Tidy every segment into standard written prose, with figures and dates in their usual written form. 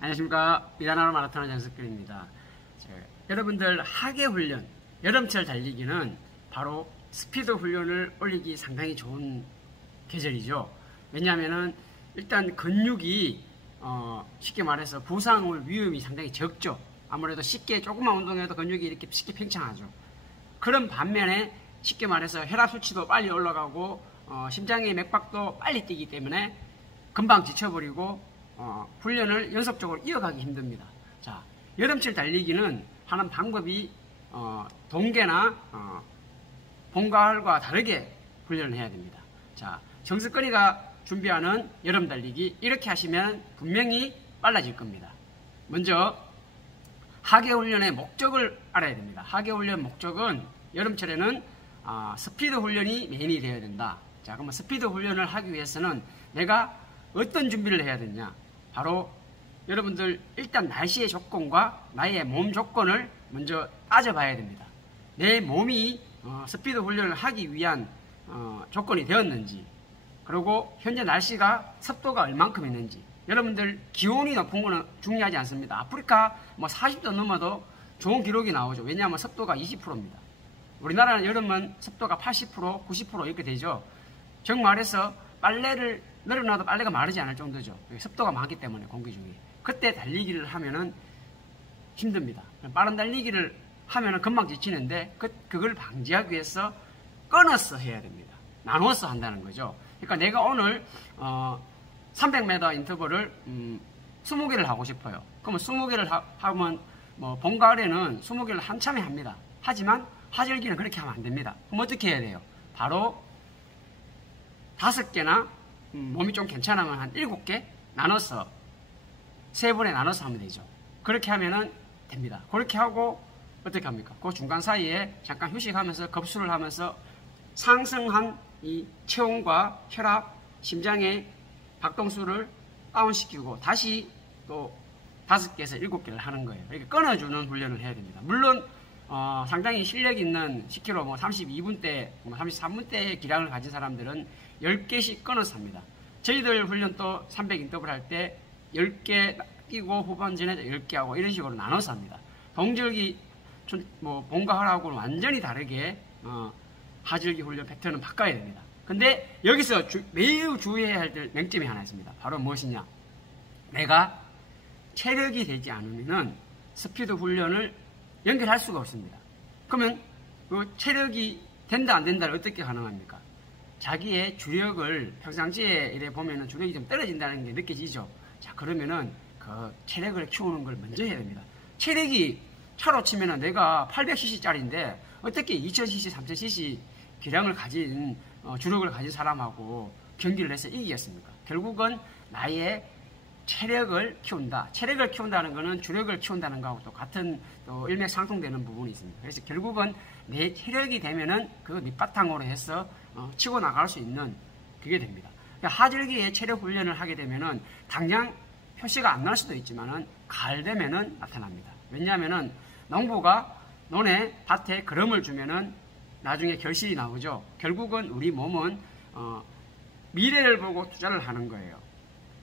안녕하십니까. 미라나로 마라톤 장석근입니다. 여러분들 하계훈련, 여름철 달리기는 바로 스피드 훈련을 올리기 상당히 좋은 계절이죠. 왜냐하면 일단 근육이 쉽게 말해서 부상을 위험이 상당히 적죠. 아무래도 쉽게 조금만 운동해도 근육이 이렇게 쉽게 팽창하죠. 그런 반면에 쉽게 말해서 혈압 수치도 빨리 올라가고 심장의 맥박도 빨리 뛰기 때문에 금방 지쳐버리고 훈련을 연속적으로 이어가기 힘듭니다. 자, 여름철 달리기는 하는 방법이 동계나 봄, 가을과 다르게 훈련을 해야 됩니다. 자, 정석근이가 준비하는 여름 달리기 이렇게 하시면 분명히 빨라질 겁니다. 먼저 하계훈련의 목적을 알아야 됩니다. 하계훈련 목적은 여름철에는 스피드 훈련이 메인이 되어야 된다. 자, 그러면 스피드 훈련을 하기 위해서는 내가 어떤 준비를 해야 되냐? 바로 여러분들 일단 날씨의 조건과 나의 몸 조건을 먼저 따져봐야 됩니다. 내 몸이 스피드 훈련을 하기 위한 조건이 되었는지, 그리고 현재 날씨가 습도가 얼만큼 있는지. 여러분들 기온이 높은 거는 중요하지 않습니다. 아프리카 40도 넘어도 좋은 기록이 나오죠. 왜냐하면 습도가 20%입니다. 우리나라는 여름은 습도가 80%, 90% 이렇게 되죠. 정말해서 빨래를 널어놔도 빨래가 마르지 않을 정도죠. 습도가 많기 때문에 공기 중에. 그때 달리기를 하면은 힘듭니다. 빠른 달리기를 하면은 금방 지치는데 그걸 방지하기 위해서 끊어서 해야 됩니다. 나눠서 한다는 거죠. 그러니까 내가 오늘 300m 인터벌을 20개를 하고 싶어요. 그러면 20개를 하면 봄, 가을에는 20개를 한참에 합니다. 하지만 하절기는 그렇게 하면 안 됩니다. 그럼 어떻게 해야 돼요? 바로 5개나 몸이 좀 괜찮으면 한 7개 나눠서 3번에 나눠서 하면 되죠. 그렇게 하면은 됩니다. 그렇게 하고 어떻게 합니까? 그 중간 사이에 잠깐 휴식하면서 급수를 하면서 상승한 이 체온과 혈압, 심장의 박동수를 다운시키고 다시 또 5개에서 7개를 하는 거예요. 이렇게 끊어주는 훈련을 해야 됩니다. 물론 상당히 실력 있는 10km 32분대, 33분대의 기량을 가진 사람들은 10개씩 끊어서 합니다. 저희들 훈련 또 300 인터벌 할 때 10개 끼고 후반 전에 10개 하고 이런 식으로 나눠서 합니다. 동절기 봄, 가을하고는 완전히 다르게 하절기 훈련 패턴은 바꿔야 됩니다. 근데 여기서 매우 주의해야 할 맹점이 하나 있습니다. 바로 무엇이냐? 내가 체력이 되지 않으면은 스피드 훈련을 연결할 수가 없습니다. 그러면 그 체력이 된다 안 된다를 어떻게 가능합니까? 자기의 주력을 평상시에 이래 보면은 주력이 좀 떨어진다는 게 느껴지죠. 자, 그러면은 그 체력을 키우는 걸 먼저 해야 됩니다. 체력이 차로 치면은 내가 800cc짜리인데 어떻게 2000cc, 3000cc 기량을 가진 주력을 가진 사람하고 경기를 해서 이기겠습니까? 결국은 나의 체력을 키운다. 체력을 키운다는 것은 주력을 키운다는 것하고 또 같은 또 일맥상통되는 부분이 있습니다. 그래서 결국은 내 체력이 되면은 그 밑바탕으로 해서 치고 나갈 수 있는 그게 됩니다. 그러니까 하절기에 체력 훈련을 하게 되면은 당장 표시가 안 날 수도 있지만은 가을 되면은 나타납니다. 왜냐하면은 농부가 논에 밭에 거름을 주면은 나중에 결실이 나오죠. 결국은 우리 몸은 미래를 보고 투자를 하는 거예요.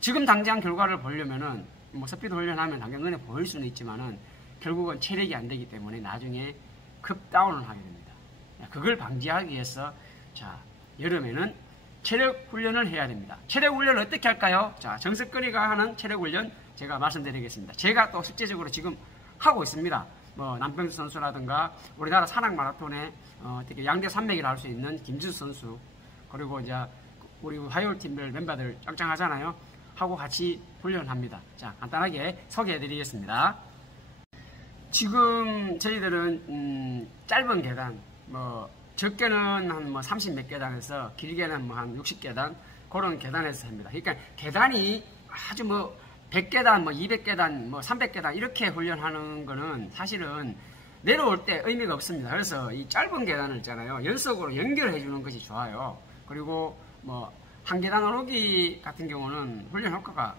지금 당장 결과를 보려면은 스피드 훈련하면 당장 눈에 보일 수는 있지만은 결국은 체력이 안 되기 때문에 나중에 급다운을 하게 됩니다. 그걸 방지하기 위해서 자, 여름에는 체력 훈련을 해야 됩니다. 체력 훈련을 어떻게 할까요? 자, 정석근이가 하는 체력 훈련 제가 말씀드리겠습니다. 제가 또 실제적으로 지금 하고 있습니다. 남병수 선수라든가 우리나라 산악 마라톤에 어떻게 양대 산맥이라 할 수 있는 김주수 선수, 그리고 이제 우리 하이올 팀들 멤버들 짱짱하잖아요. 하고 같이 훈련을 합니다. 자, 간단하게 소개해 드리겠습니다. 지금 저희들은 짧은 계단, 적게는 한 30몇 계단에서 길게는 한 60계단 그런 계단에서 합니다. 그러니까 계단이 아주 100계단, 200계단, 300계단 이렇게 훈련하는 거는 사실은 내려올 때 의미가 없습니다. 그래서 이 짧은 계단을 있잖아요. 연속으로 연결해 주는 것이 좋아요. 그리고 한 계단 오르기 같은 경우는 훈련 효과가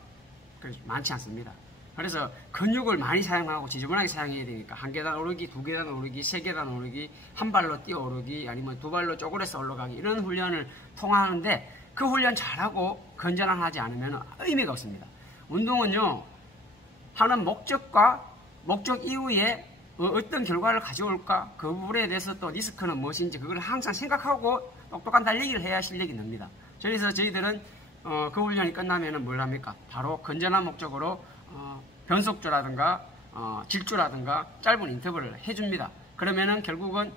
많지 않습니다. 그래서 근육을 많이 사용하고 지저분하게 사용해야 되니까 한 계단 오르기, 두 계단 오르기, 세 계단 오르기, 한 발로 뛰어 오르기, 아니면 두 발로 쪼그려서 올라가기 이런 훈련을 통하는데 그 훈련 잘하고 건전하지 않으면 의미가 없습니다. 운동은요 하는 목적과 목적 이후에 어떤 결과를 가져올까, 그 부분에 대해서 또 리스크는 무엇인지 그걸 항상 생각하고 똑똑한 달리기를 해야 실력이 늡니다. 그래서 저희들은 그 훈련이 끝나면은 뭘 합니까? 바로 건전한 목적으로 변속주라든가 질주라든가 짧은 인터벌을 해줍니다. 그러면은 결국은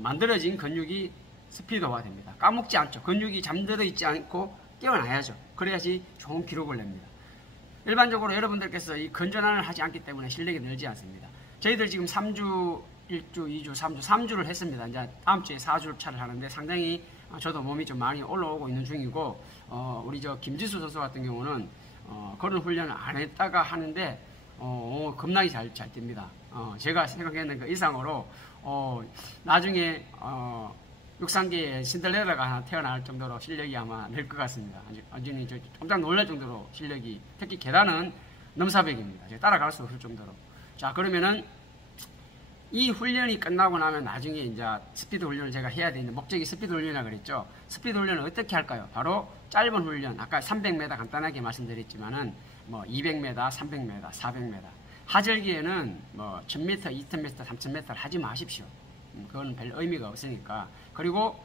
만들어진 근육이 스피드화 됩니다. 까먹지 않죠. 근육이 잠들어 있지 않고 깨어나야죠. 그래야지 좋은 기록을 냅니다. 일반적으로 여러분들께서 이 건전함을 하지 않기 때문에 실력이 늘지 않습니다. 저희들 지금 3주, 1주, 2주, 3주, 3주를 했습니다. 이제 다음 주에 4주 차를 하는데 상당히 저도 몸이 좀 많이 올라오고 있는 중이고, 우리 김지수 선수 같은 경우는 그런 훈련을 안 했다가 하는데 겁나게 잘 뜁니다. 제가 생각했는 그 이상으로 나중에 육상계의 신들레라가 하나 태어날 정도로 실력이 아마 늘 것 같습니다. 완전히 깜짝 놀랄 정도로 실력이, 특히 계단은 넘사벽입니다. 제가 따라갈 수 없을 정도로. 자, 그러면은 이 훈련이 끝나고 나면 나중에 이제 스피드 훈련을 제가 해야 되는데, 목적이 스피드 훈련이라고 그랬죠. 스피드 훈련을 어떻게 할까요? 바로 짧은 훈련, 아까 300m 간단하게 말씀드렸지만은 200m, 300m, 400m. 하절기에는 1000m, 2000m, 3000m를 하지 마십시오. 그건 별 의미가 없으니까. 그리고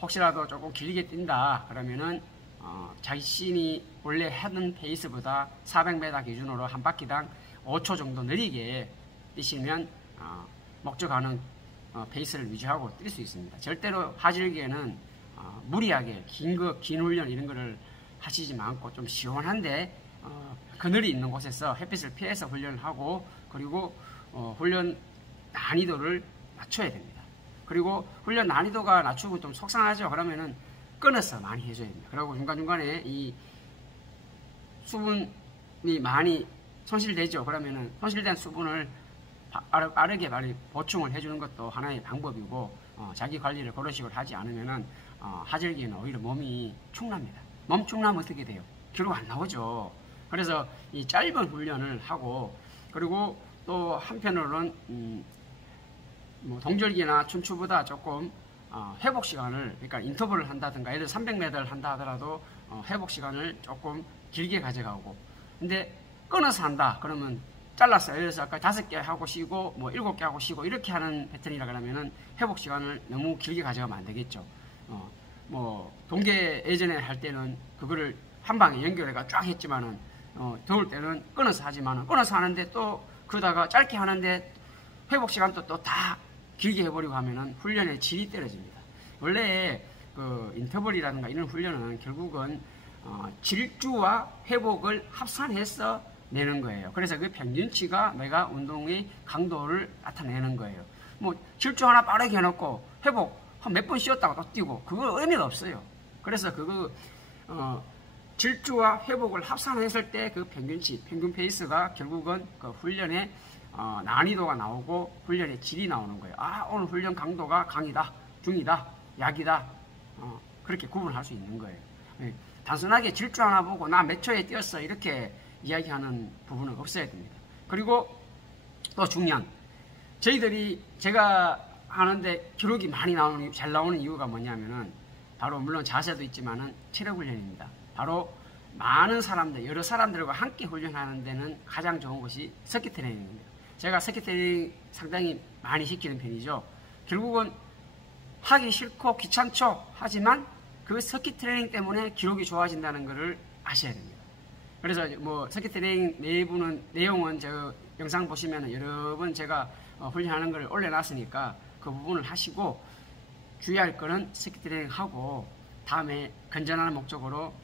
혹시라도 조금 길게 뛴다 그러면은 자신이 원래 하던 페이스보다 400m 기준으로 한 바퀴당 5초 정도 느리게 뛰시면 목적하는 페이스를 유지하고 뛸 수 있습니다. 절대로 하절기에는 무리하게 긴 훈련 이런 거를 하시지 않고 좀 시원한데 그늘이 있는 곳에서 햇빛을 피해서 훈련을 하고, 그리고 훈련 난이도를 낮춰야 됩니다. 그리고 훈련 난이도가 낮추고 좀 속상하죠. 그러면은 끊어서 많이 해줘야 됩니다. 그리고 중간중간에 이 수분이 많이 손실되죠. 그러면은 손실된 수분을 빠르게 보충을 해주는 것도 하나의 방법이고, 자기 관리를 그런 식으로 하지 않으면은 하절기에는 오히려 몸이 축납니다. 몸 축나면 어떻게 돼요? 기록 안 나오죠. 그래서 이 짧은 훈련을 하고, 그리고 또 한편으로는 동절기나 춘추보다 조금 회복 시간을, 그러니까 인터벌을 한다든가, 예를 들어 300m를 한다 하더라도 회복 시간을 조금 길게 가져가고, 근데 끊어서 한다 그러면 잘랐어요. 예를 들어서 아까 5개 하고 쉬고 7개 하고 쉬고 이렇게 하는 패턴이라 그러면은 회복 시간을 너무 길게 가져가면 안 되겠죠. 동계 예전에 할 때는 그거를 한 방에 연결해가 쫙 했지만은 더울 때는 끊어서 하지만은, 끊어서 하는데 또 그러다가 짧게 하는데 회복 시간도 또 다 길게 해버리고 하면은 훈련의 질이 떨어집니다. 원래 그 인터벌이라든가 이런 훈련은 결국은 질주와 회복을 합산해서 내는 거예요. 그래서 그 평균치가 내가 운동의 강도를 나타내는 거예요. 질주 하나 빠르게 해놓고 회복 한 몇 번 쉬었다가 또 뛰고 그거 의미가 없어요. 그래서 질주와 회복을 합산했을 때 그 평균치, 평균 페이스가 결국은 그 훈련의 난이도가 나오고 훈련의 질이 나오는 거예요. 오늘 훈련 강도가 강이다, 중이다, 약이다, 그렇게 구분할 수 있는 거예요. 단순하게 질주 하나 보고 나 몇 초에 뛰었어 이렇게 이야기하는 부분은 없어야 됩니다. 그리고 또 중요한, 제가 하는데 기록이 많이 잘 나오는 이유가 뭐냐면은 바로 물론 자세도 있지만은 체력 훈련입니다. 바로 많은 사람들, 여러 사람들과 함께 훈련하는 데는 가장 좋은 것이 서킷 트레이닝입니다. 제가 서킷 트레이닝 상당히 많이 시키는 편이죠. 결국은 하기 싫고 귀찮죠. 하지만 그 서킷 트레이닝 때문에 기록이 좋아진다는 것을 아셔야 됩니다. 그래서 서킷 트레이닝 내용은 저 영상 보시면 여러 번 제가 훈련하는 걸 올려놨으니까 그 부분을 하시고, 주의할 거는 서킷 트레이닝 하고 다음에 건전한 목적으로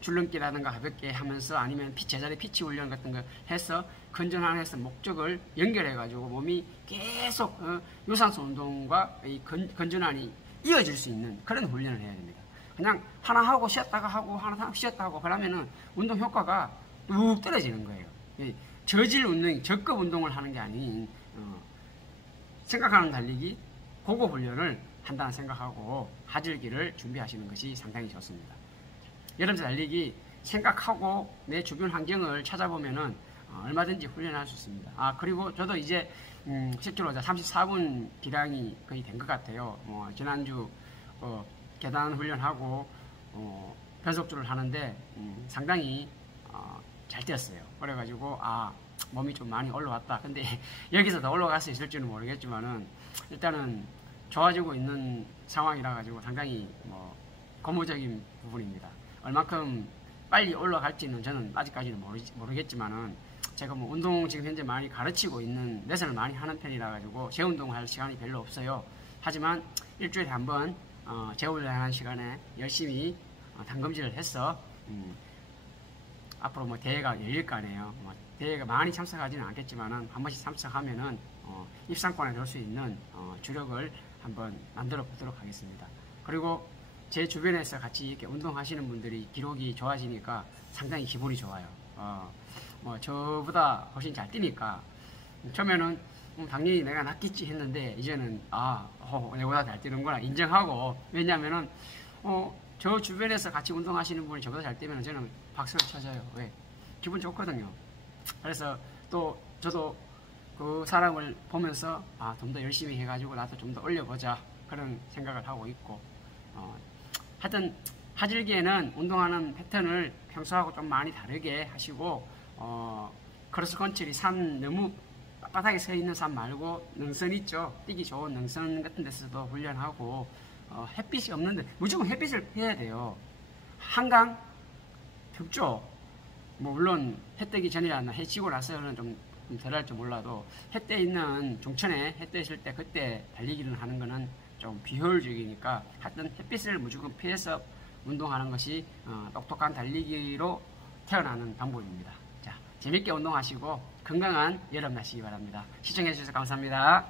줄넘기라든가 가볍게 하면서, 아니면 제자리 피치 훈련 같은 거 해서 건전한에서 목적을 연결해 가지고 몸이 계속 유산소 운동과 이 건전한이 이어질 수 있는 그런 훈련을 해야 됩니다. 그냥 하나 하고 쉬었다가 하고 하나 쉬었다가 하고 그러면은 운동 효과가 뚝 떨어지는 거예요. 저질 운동, 저급 운동을 하는 게 아닌 생각하는 달리기, 고급 훈련을 한다는 생각하고 하절기를 준비하시는 것이 상당히 좋습니다. 여름새 달리기 생각하고 내 주변 환경을 찾아보면은 얼마든지 훈련할 수 있습니다. 그리고 저도 이제 실제로 34분 기량이 거의 된 것 같아요. 지난주 계단 훈련하고 변속주를 하는데 상당히 잘 뛰었어요. 그래가지고 몸이 좀 많이 올라왔다. 근데 여기서 더 올라갈 수 있을지는 모르겠지만은 일단은 좋아지고 있는 상황이라 가지고 상당히 뭐 고무적인 부분입니다. 얼만큼 빨리 올라갈지는 저는 아직까지는 모르겠지만은 제가 뭐 운동 지금 현재 많이 가르치고 있는 레슨을 많이 하는 편이라 가지고 재운동을 할 시간이 별로 없어요. 하지만 일주일에 한 번 재훈련하는 시간에 열심히 담금질을 해서 앞으로 뭐 대회가 열릴 거 아니에요. 뭐 대회가 많이 참석하지는 않겠지만은 한 번씩 참석하면은 입상권에 넣을 수 있는 주력을 한번 만들어 보도록 하겠습니다. 그리고 제 주변에서 같이 이렇게 운동하시는 분들이 기록이 좋아지니까 상당히 기분이 좋아요. 뭐 저보다 훨씬 잘 뛰니까 처음에는 당연히 내가 낫겠지 했는데 이제는 내보다 잘 뛰는구나 인정하고, 왜냐면은 저 주변에서 같이 운동하시는 분이 저보다 잘 뛰면 저는 박수를 쳐줘요. 왜? 기분 좋거든요. 그래서 또 저도 그 사람을 보면서 좀 더 열심히 해가지고 나도 좀 더 올려보자 그런 생각을 하고 있고, 하여튼 하질기에는 운동하는 패턴을 평소하고 좀 많이 다르게 하시고, 크로스컨트리 산 너무 빳빳하게 서 있는 산 말고 능선 있죠. 뛰기 좋은 능선 같은 데서도 훈련하고, 햇빛이 없는데 무조건 햇빛을 피해야 돼요. 한강, 덥죠. 뭐 물론 해 뜨기 전이나 해 지고 나서는 좀 덜할지 몰라도 햇대 있는 종천에 햇대 있을 때 그때 달리기를 하는 거는 좀 비효율적이니까 하여튼 햇빛을 무조건 피해서 운동하는 것이 똑똑한 달리기로 태어나는 방법입니다. 자, 재밌게 운동하시고 건강한 여름 나시기 바랍니다. 시청해 주셔서 감사합니다.